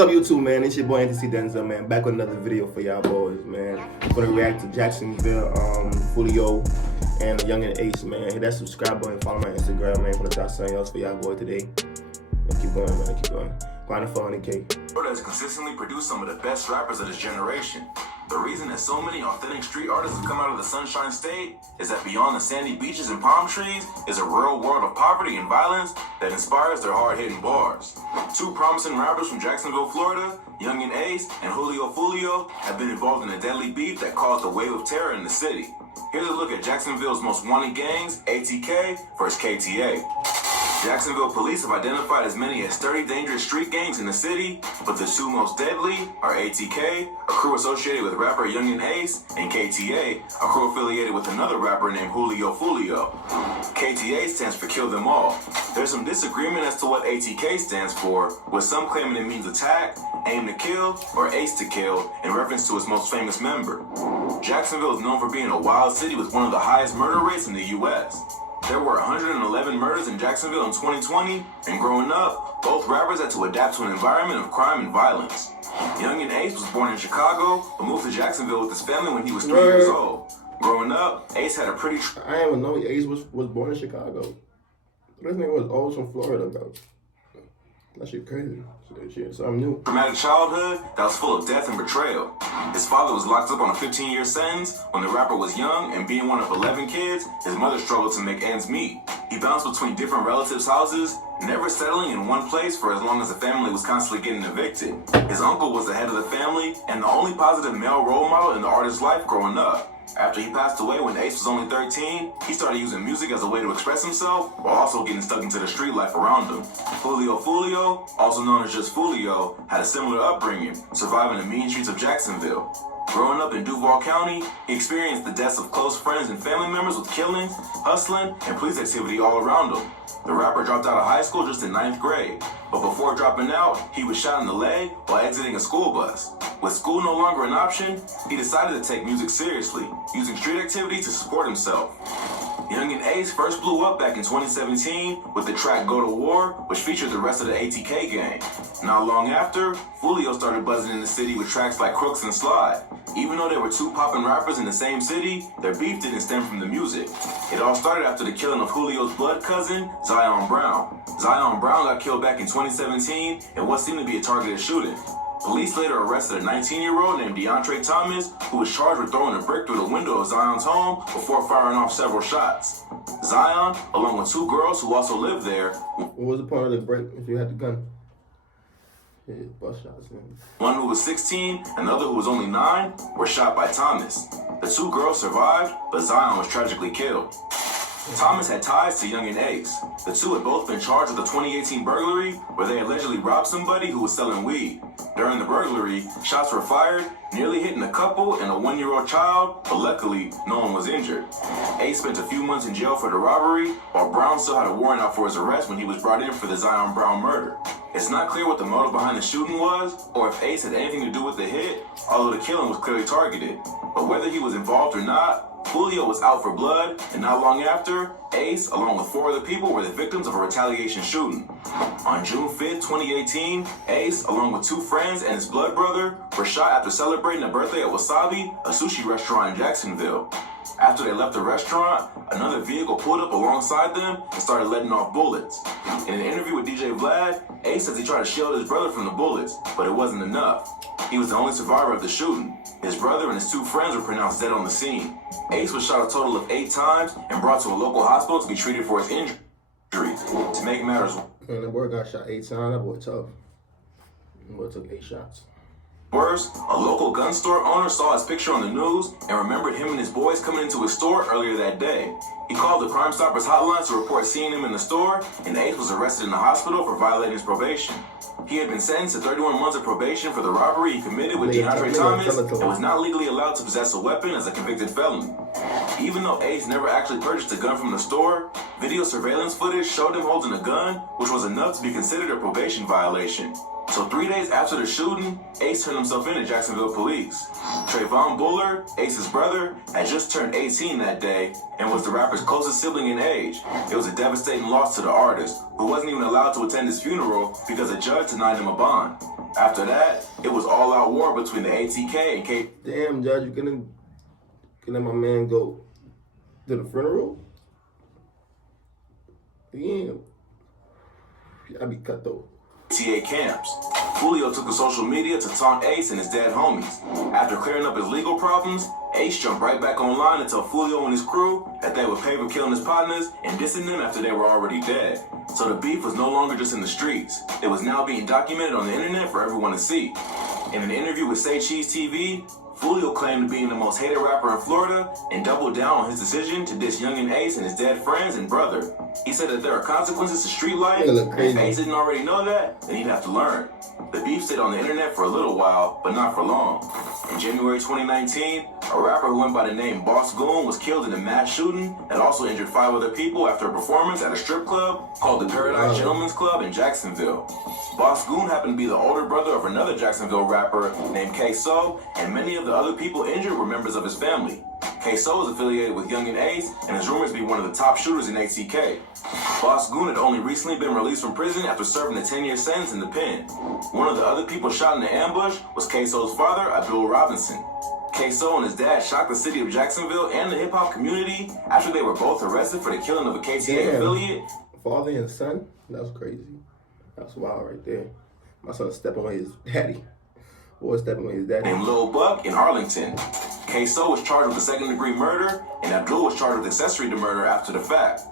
up, YouTube, man? It's your boy NTC Denzel, man. Back with another video for y'all boys, man. I'm gonna react to Jacksonville, Foolio, and the Yungeen Ace, man. Hit that subscribe button, follow my Instagram, man. Gonna drop something else for y'all boy today. Keep going, man. Keep going. Find a 400K. Has consistently produced some of the best rappers of this generation. The reason that so many authentic street artists have come out of the Sunshine State is that beyond the sandy beaches and palm trees is a real world of poverty and violence that inspires their hard-hitting bars. Two promising rappers from Jacksonville, Florida, Yungeen Ace and Foolio, have been involved in a deadly beef that caused a wave of terror in the city. Here's a look at Jacksonville's most wanted gangs, ATK versus KTA. Jacksonville police have identified as many as 30 dangerous street gangs in the city, but the two most deadly are ATK, a crew associated with rapper Yungeen Ace, and KTA, a crew affiliated with another rapper named Foolio. KTA stands for Kill Them All. There's some disagreement as to what ATK stands for, with some claiming it means attack, aim to kill, or ace to kill, in reference to its most famous member. Jacksonville is known for being a wild city with one of the highest murder rates in the U.S. There were 111 murders in Jacksonville in 2020, and growing up, both rappers had to adapt to an environment of crime and violence. Yungeen Ace was born in Chicago, but moved to Jacksonville with his family when he was 3 years old. Growing up, Ace had a pretty... I didn't even know Ace was born in Chicago. This nigga was always from Florida, bro. That shit crazy. Shit, something new. Traumatic childhood that was full of death and betrayal. His father was locked up on a 15-year sentence when the rapper was young, and being one of 11 kids, his mother struggled to make ends meet. He bounced between different relatives' houses, never settling in one place for as long as the family was constantly getting evicted. His uncle was the head of the family and the only positive male role model in the artist's life growing up. After he passed away when Ace was only 13, he started using music as a way to express himself while also getting stuck into the street life around him. Foolio, also known as just Foolio, had a similar upbringing, surviving the mean streets of Jacksonville. Growing up in Duval County, he experienced the deaths of close friends and family members with killings, hustling, and police activity all around him. The rapper dropped out of high school just in 9th grade, but before dropping out, he was shot in the leg while exiting a school bus. With school no longer an option, he decided to take music seriously, using street activity to support himself. Yungeen Ace first blew up back in 2017 with the track Go to War, which featured the rest of the ATK gang. Not long after, Foolio started buzzing in the city with tracks like Crooks and Slide. Even though there were two poppin' rappers in the same city, their beef didn't stem from the music. It all started after the killing of Julio's blood cousin, Zion Brown. Zion Brown got killed back in 2017 in what seemed to be a targeted shooting. Police later arrested a 19-year-old named DeAndre Thomas, who was charged with throwing a brick through the window of Zion's home before firing off several shots. Zion, along with two girls who also lived there... What was the point of the break if you had the gun? Yeah, bust shots, man. One who was 16 and the other who was only 9 were shot by Thomas. The two girls survived, but Zion was tragically killed. Thomas had ties to Yungeen Ace. The two had both been charged with a 2018 burglary where they allegedly robbed somebody who was selling weed. During the burglary, shots were fired, nearly hitting a couple and a 1-year-old child, but luckily, no one was injured. Ace spent a few months in jail for the robbery, while Brown still had a warrant out for his arrest when he was brought in for the Zion Brown murder. It's not clear what the motive behind the shooting was, or if Ace had anything to do with the hit, although the killing was clearly targeted. But whether he was involved or not, Foolio was out for blood, and not long after, Ace, along with 4 other people, were the victims of a retaliation shooting. On June 5th, 2018, Ace, along with 2 friends and his blood brother, were shot after celebrating a birthday at Wasabi, a sushi restaurant in Jacksonville. After they left the restaurant, another vehicle pulled up alongside them and started letting off bullets. In an interview with DJ Vlad, Ace says he tried to shield his brother from the bullets, but it wasn't enough. He was the only survivor of the shooting. His brother and his 2 friends were pronounced dead on the scene. Ace was shot a total of 8 times and brought to a local hospital to be treated for his injuries. To make matters Man, that boy got shot 8 times. That boy tough. That boy took 8 shots. Worse, a local gun store owner saw his picture on the news and remembered him and his boys coming into his store earlier that day. He called the Crime Stoppers hotline to report seeing him in the store, and Ace was arrested in the hospital for violating his probation. He had been sentenced to 31 months of probation for the robbery he committed with DeAndre Thomas and was not legally allowed to possess a weapon as a convicted felon. Even though Ace never actually purchased a gun from the store, video surveillance footage showed him holding a gun, which was enough to be considered a probation violation. So 3 days after the shooting, Ace turned himself in to Jacksonville police. Trayvon Buller, Ace's brother, had just turned 18 that day and was the rapper's closest sibling in age. It was a devastating loss to the artist, who wasn't even allowed to attend his funeral because a judge denied him a bond. After that, it was all-out war between the ATK and K. Damn, Judge, you couldn't let my man go to the funeral? Damn. I'd be cut though. KTA camps. Foolio took to social media to taunt Ace and his dead homies. After clearing up his legal problems, Ace jumped right back online to tell Foolio and his crew that they would pay for killing his partners and dissing them after they were already dead. So the beef was no longer just in the streets. It was now being documented on the internet for everyone to see. In an interview with Say Cheese TV, Foolio claimed being the most hated rapper in Florida and doubled down on his decision to diss Yungeen Ace and his dead friends and brother. He said that there are consequences to street life, and if Ace didn't already know that, then he'd have to learn. The beef stayed on the internet for a little while, but not for long. In January 2019, a rapper who went by the name Boss Goon was killed in a mass shooting that also injured 5 other people after a performance at a strip club called the Paradise Gentlemen's Club in Jacksonville. Boss Goon happened to be the older brother of another Jacksonville rapper named Ksoo, and many of the other people injured were members of his family. Ksoo is affiliated with Yungeen Ace and is rumored to be one of the top shooters in ATK. Boss Goon had only recently been released from prison after serving a 10-year sentence in the pen. One of the other people shot in the ambush was Ksoo's father, Abdul Robinson. Ksoo and his dad shocked the city of Jacksonville and the hip-hop community after they were both arrested for the killing of a KTA affiliate. Father and son? That's crazy. That's wild right there. My son stepping on his daddy. Boy stepping on his daddy. Named Lil Buck in Arlington. Ksoo was charged with a second-degree murder, and Abdul was charged with accessory to murder after the fact.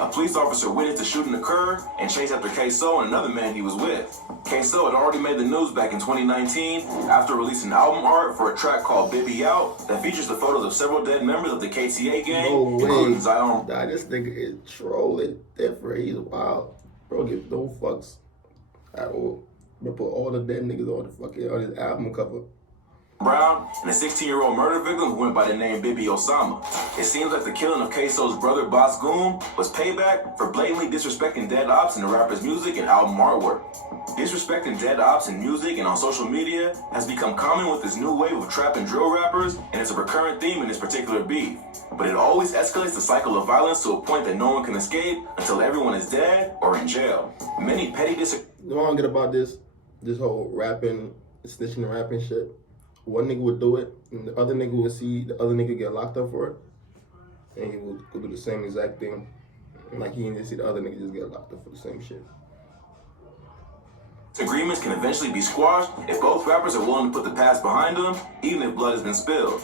A police officer witnessed the shooting occur and chased after Ksoo and another man he was with. Ksoo had already made the news back in 2019 after releasing album art for a track called Bibby Out that features the photos of several dead members of the KTA gang, including Zion. Nah, this nigga is trolling different. He's wild. Bro, give no fucks at all. Bro, put all the dead niggas on his album cover. Brown, and a 16-year-old murder victim who went by the name Bibi Osama. It seems like the killing of Ksoo's brother Boss Goon was payback for blatantly disrespecting dead ops in the rapper's music and album artwork. Disrespecting dead ops in music and on social media has become common with this new wave of trap and drill rappers, and it's a recurrent theme in this particular beef. But it always escalates the cycle of violence to a point that no one can escape until everyone is dead or in jail. Many petty You know what I don't get about this whole rapping, snitching and rapping shit? One nigga would do it, and the other nigga would see the other nigga get locked up for it, and he would go do the same exact thing. Like he didn't see the other nigga just get locked up for the same shit. Agreements can eventually be squashed if both rappers are willing to put the past behind them, even if blood has been spilled.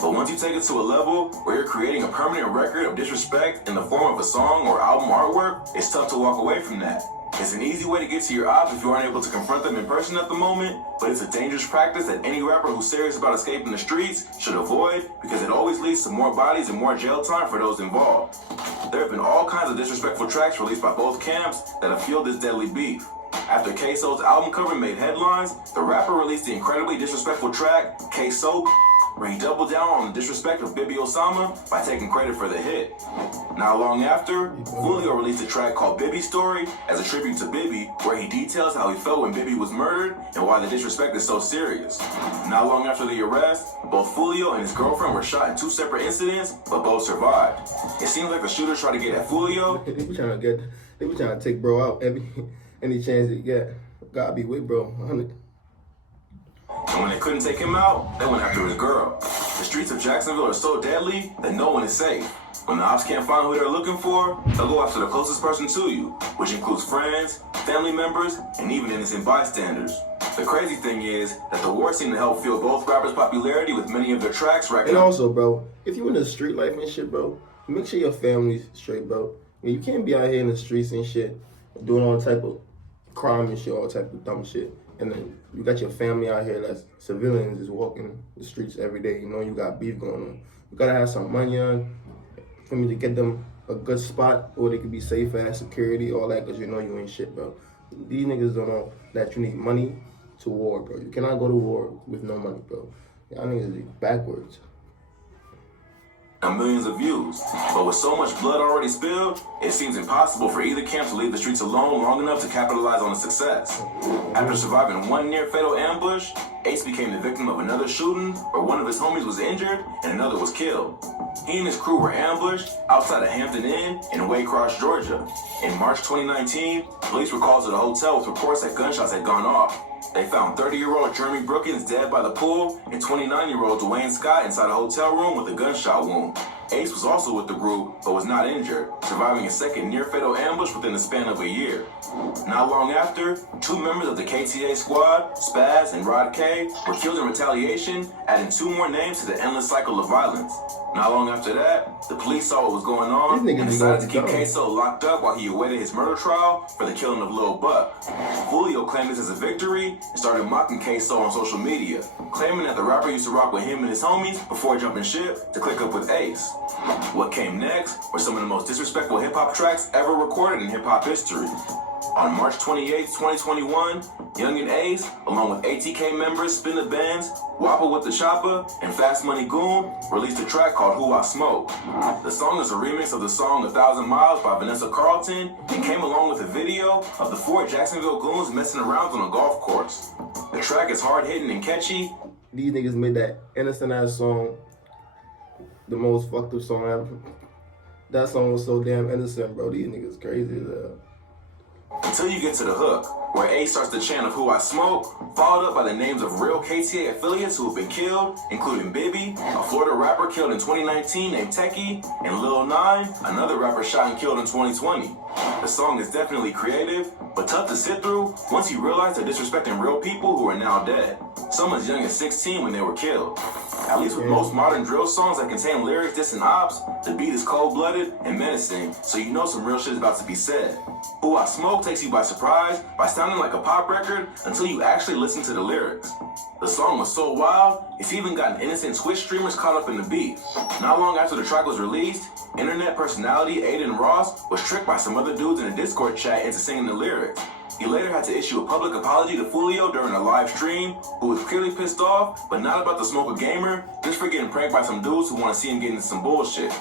But once you take it to a level where you're creating a permanent record of disrespect in the form of a song or album artwork, it's tough to walk away from that. It's an easy way to get to your ops if you aren't able to confront them in person at the moment, but it's a dangerous practice that any rapper who's serious about escaping the streets should avoid because it always leads to more bodies and more jail time for those involved. There have been all kinds of disrespectful tracks released by both camps that have fueled this deadly beef. After Ksoo's album cover made headlines, the rapper released the incredibly disrespectful track, Ksoo, where he doubled down on the disrespect of Bibi Osama by taking credit for the hit. Not long after, Foolio released a track called Bibi Story as a tribute to Bibi, where he details how he felt when Bibi was murdered and why the disrespect is so serious. Not long after the arrest, both Foolio and his girlfriend were shot in 2 separate incidents, but both survived. It seems like the shooter tried to get at Foolio. They be trying to take bro out any chance they get. Gotta be with bro, 100. And when they couldn't take him out, they went after his girl. The streets of Jacksonville are so deadly that no one is safe. When the ops can't find who they're looking for, they'll go after the closest person to you, which includes friends, family members, and even innocent bystanders. The crazy thing is that the war seemed to help fuel both rappers' popularity with many of their tracks racking And up. also, bro, if you in the street life and shit, bro, make sure your family's straight, bro. I mean, you can't be out here in the streets and shit, doing all type of crime and shit, all type of dumb shit. And then you got your family out here that's civilians is walking the streets every day. You know you got beef going on. You gotta have some money on for me to get them a good spot where they could be safe as security, all that, because you know you ain't shit, bro. These niggas don't know that you need money to war, bro. You cannot go to war with no money, bro. Y'all niggas be backwards. and millions of views. But with so much blood already spilled, it seems impossible for either camp to leave the streets alone long enough to capitalize on the success. After surviving one near-fatal ambush, Ace became the victim of another shooting where one of his homies was injured and another was killed. He and his crew were ambushed outside of Hampton Inn in Waycross, Georgia. In March 2019, police were called to the hotel with reports that gunshots had gone off. They found 30-year-old Jeremy Brookins dead by the pool and 29-year-old Dwayne Scott inside a hotel room with a gunshot wound. Ace was also with the group, but was not injured, surviving a second near-fatal ambush within the span of a year. Not long after, 2 members of the KTA squad, Spaz and Rod K, were killed in retaliation, adding 2 more names to the endless cycle of violence. Not long after that, the police saw what was going on and decided to keep Ksoo locked up while he awaited his murder trial for the killing of Lil Buck. Foolio claimed this as a victory and started mocking Ksoo on social media, claiming that the rapper used to rock with him and his homies before jumping ship to click up with Ace. What came next were some of the most disrespectful hip-hop tracks ever recorded in hip-hop history. On March 28, 2021, Yungeen Ace, along with ATK members Spin the Bands, Wappa with the Chopper, and Fast Money Goon, released a track called Who I Smoke. The song is a remix of the song 1,000 Miles by Vanessa Carlton and came along with a video of the 4 Jacksonville goons messing around on a golf course. The track is hard-hitting and catchy. These niggas made that innocent-ass song the most fucked up song ever. That song was so damn innocent, bro. These niggas crazy as hell. Until you get to the hook, where Ace starts the chant of Who I Smoke, followed up by the names of real KTA affiliates who have been killed, including Bibby, a Florida rapper killed in 2019 named Techie, and Lil 9, another rapper shot and killed in 2020. The song is definitely creative, but tough to sit through once you realize they're disrespecting real people who are now dead. Some as young as 16 when they were killed. At least with most modern drill songs that contain lyrics dissing ops, the beat is cold-blooded and menacing, so you know some real shit is about to be said. Who I Smoke takes you by surprise by sounding like a pop record until you actually listen to the lyrics. The song was so wild, it's even gotten innocent Twitch streamers caught up in the beat. Not long after the track was released, internet personality Aiden Ross was tricked by some other dudes in a Discord chat into singing the lyrics. He later had to issue a public apology to Foolio during a live stream, who was clearly pissed off, but not about the smoke a gamer, just for getting pranked by some dudes who want to see him get into some bullshit.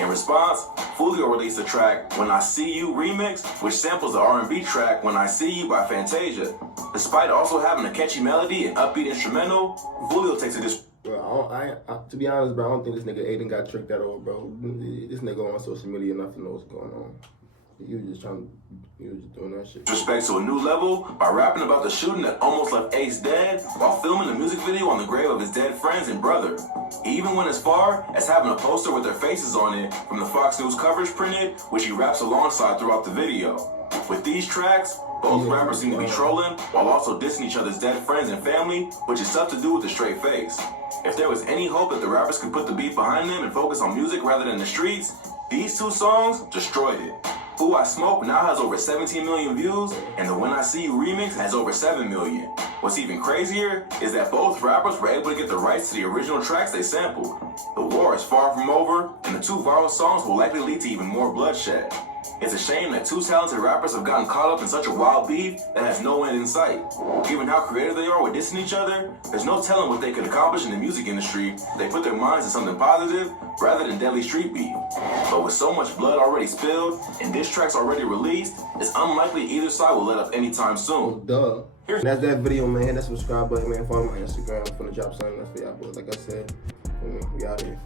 In response, Foolio released the track When I See You remix, which samples the R&B track When I See You by Fantasia. Despite also having a catchy melody and upbeat instrumental, Foolio takes it Bro, to be honest, bro, I don't think this nigga Aiden got tricked at all, bro. This nigga on social media enough to know what's going on. He was just doing that shit. Respect to a new level by rapping about the shooting that almost left Ace dead while filming a music video on the grave of his dead friends and brother. He even went as far as having a poster with their faces on it from the Fox News coverage printed, which he raps alongside throughout the video. With these tracks, both rappers seem to be trolling while also dissing each other's dead friends and family, which is tough to do with a straight face. If there was any hope that the rappers could put the beat behind them and focus on music rather than the streets, these 2 songs destroyed it. Who I Smoke now has over 17 million views, and the When I See You remix has over 7 million. What's even crazier is that both rappers were able to get the rights to the original tracks they sampled. The war is far from over, and the 2 viral songs will likely lead to even more bloodshed. It's a shame that 2 talented rappers have gotten caught up in such a wild beef that has no end in sight. Given how creative they are with dissing each other, there's no telling what they could accomplish in the music industry if they put their minds to something positive rather than deadly street beef. But with so much blood already spilled and diss tracks already released, it's unlikely either side will let up anytime soon. Duh. That's that video, man. Hit that subscribe button, man. Follow my Instagram. I'm finna drop something else for y'all boys. Like I said, we out here.